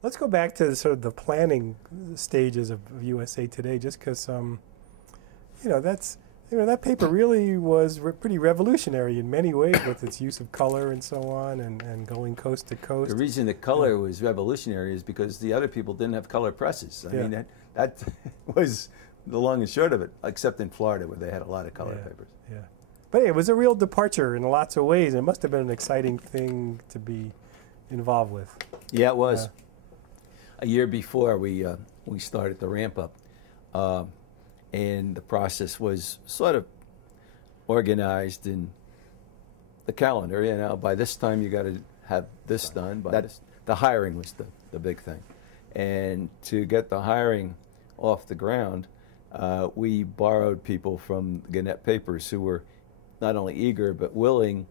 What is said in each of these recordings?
Let's go back to sort of the planning stages of USA Today, just because that's that paper really was pretty revolutionary in many ways with its use of color and so on, and going coast to coast. The reason the color was revolutionary is because the other people didn't have color presses. I mean, that was the long and short of it, except in Florida where they had a lot of color papers. Yeah. But it was a real departure in lots of ways. It must have been an exciting thing to be involved with. Yeah, it was. A year before we started the ramp up, and the process was sort of organized in the calendar. You know, by this time you got to have this done. The hiring was the big thing, and to get the hiring off the ground, we borrowed people from Gannett Papers who were not only eager but willing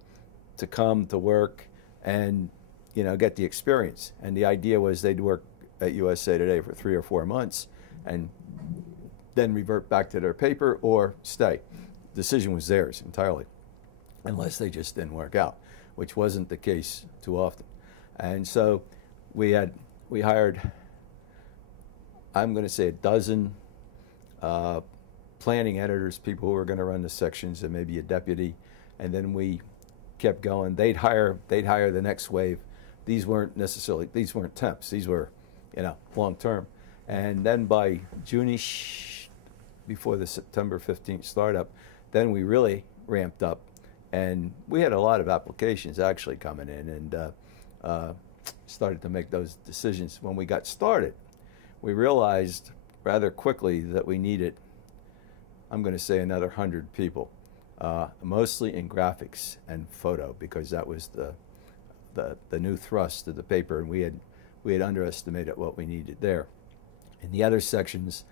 to come to work and get the experience. And the idea was they'd work at USA Today for 3 or 4 months and then revert back to their paper or stay. The decision was theirs entirely, unless they just didn't work out, which wasn't the case too often. And so we hired, I'm going to say, a dozen planning editors, people who were going to run the sections, and maybe a deputy, and then we kept going. They'd hire the next wave. These weren't temps. These were, long term. And then by June-ish, before the September 15th startup, then we really ramped up, and we had a lot of applications actually coming in, and started to make those decisions. When we got started, we realized rather quickly that we needed, I'm going to say, another 100 people, mostly in graphics and photo, because that was the new thrust of the paper, and we had underestimated what we needed there. In the other sections,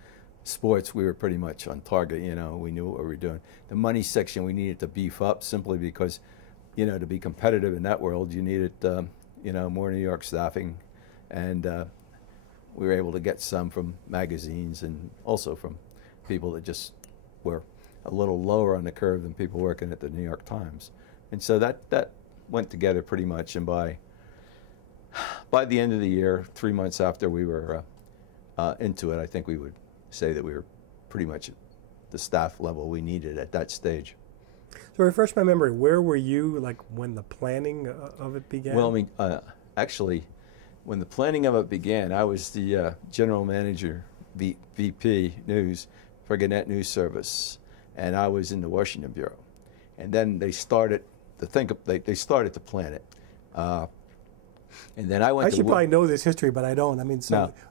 sports, we were pretty much on target. We knew what we were doing. The money section, we needed to beef up simply because, to be competitive in that world, you needed, more New York staffing, and we were able to get some from magazines and also from people that just were a little lower on the curve than people working at the New York Times. And so that went together pretty much, and by the end of the year, 3 months after we were into it, I think we would say that we were pretty much at the staff level we needed at that stage. So refresh my memory, where were you when the planning of it began? Well, I mean, actually, when the planning of it began, I was the general manager, VP News for Gannett News Service, and I was in the Washington Bureau. And then they started to plan it. And then I should probably know this history, but I don't.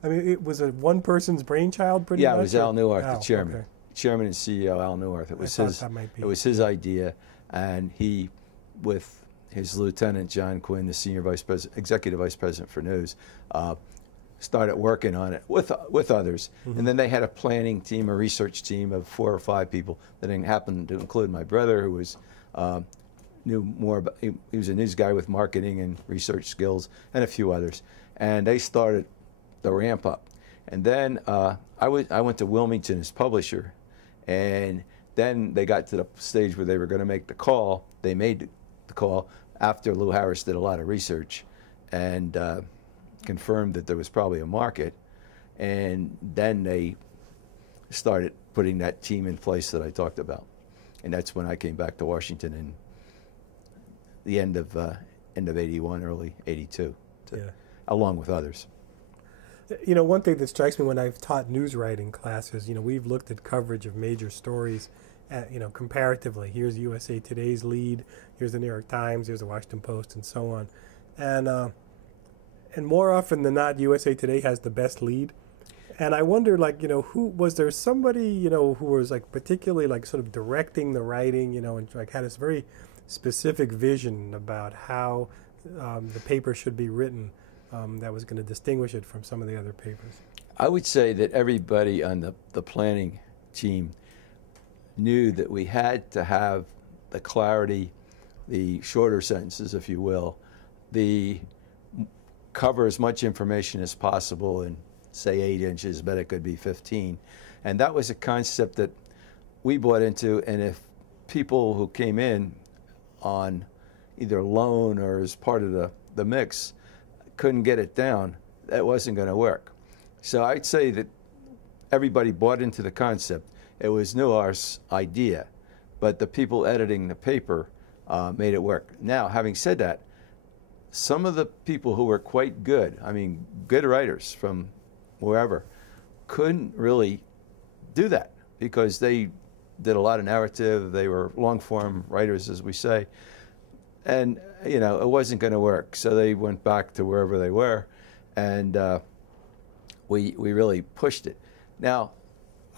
It was a one person's brainchild, pretty much. Yeah, it was Al Neuharth, the chairman, okay. Chairman and CEO Al Neuharth. It was his idea, and he, with his lieutenant John Quinn, the senior executive vice president for news, started working on it with others. Mm-hmm. And then they had a planning team, a research team of 4 or 5 people that happened to include my brother, who was knew more about, he was a news guy with marketing and research skills, and a few others. And they started the ramp up. And then I went to Wilmington as publisher, and then they got to the stage where they were going to make the call. They made the call after Lou Harris did a lot of research and confirmed that there was probably a market. And then they started putting that team in place that I talked about. And that's when I came back to Washington in the end of 81, early 82, along with others. One thing that strikes me when I've taught news writing classes, we've looked at coverage of major stories, comparatively. Here's USA Today's lead, here's the New York Times, here's the Washington Post, and so on. And more often than not, USA Today has the best lead. And I wonder, who was there somebody, who was particularly sort of directing the writing, and had this very specific vision about how the paper should be written that was going to distinguish it from some of the other papers? I would say that everybody on the planning team knew that we had to have the clarity, the shorter sentences, if you will, cover as much information as possible in, say, 8 inches, but it could be 15. And that was a concept that we bought into, and if people who came in on either loan or as part of the mix couldn't get it down, that wasn't going to work. So I'd say that everybody bought into the concept. It was Neuar's idea, but the people editing the paper made it work. Now, having said that, some of the people who were quite good, I mean, good writers from wherever, couldn't really do that because they did a lot of narrative. They were long-form writers, as we say. And, you know, it wasn't going to work. So they went back to wherever they were, and we really pushed it. Now,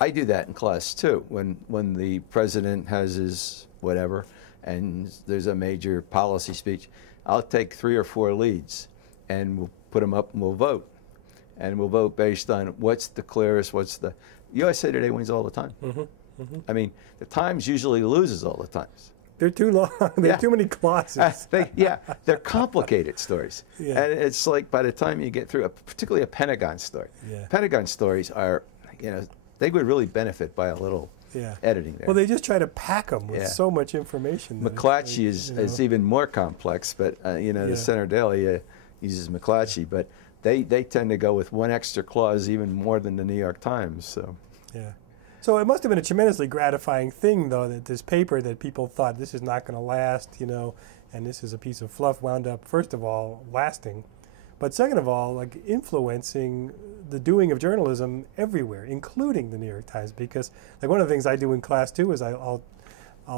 I do that in class, too. When the president has his whatever, and there's a major policy speech, I'll take 3 or 4 leads, and we'll put them up and we'll vote. And we'll vote based on what's the clearest, what's the... USA Today wins all the time. I mean, the Times usually loses all the times. They're too long. There are too many clauses. They're complicated stories. Yeah. And it's like by the time you get through, particularly a Pentagon story. Yeah. Pentagon stories are, you know, they would really benefit by a little editing there. Well, they just try to pack them with so much information. McClatchy is even more complex, but, you know, the Center Daily uses McClatchy, but they tend to go with one extra clause even more than the New York Times. So. Yeah. So it must have been a tremendously gratifying thing, though, that this paper that people thought this is not going to last, you know, and this is a piece of fluff, wound up, first of all, lasting, but second of all, like influencing the doing of journalism everywhere, including the New York Times, because like one of the things I do in class too is I'll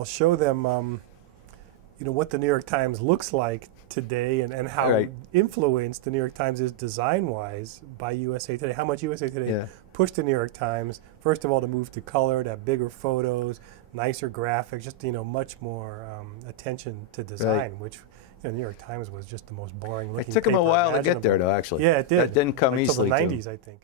show them, you know, what the New York Times looks like today and how influenced the New York Times is design-wise by USA Today. How much USA Today pushed the New York Times, first of all, to move to color, to have bigger photos, nicer graphics, just, you know, much more attention to design, which, you know, the New York Times was just the most boring looking paper. It took them a while to get there, though, actually. Yeah, it did. That didn't come like easily. Until the 90s, I think.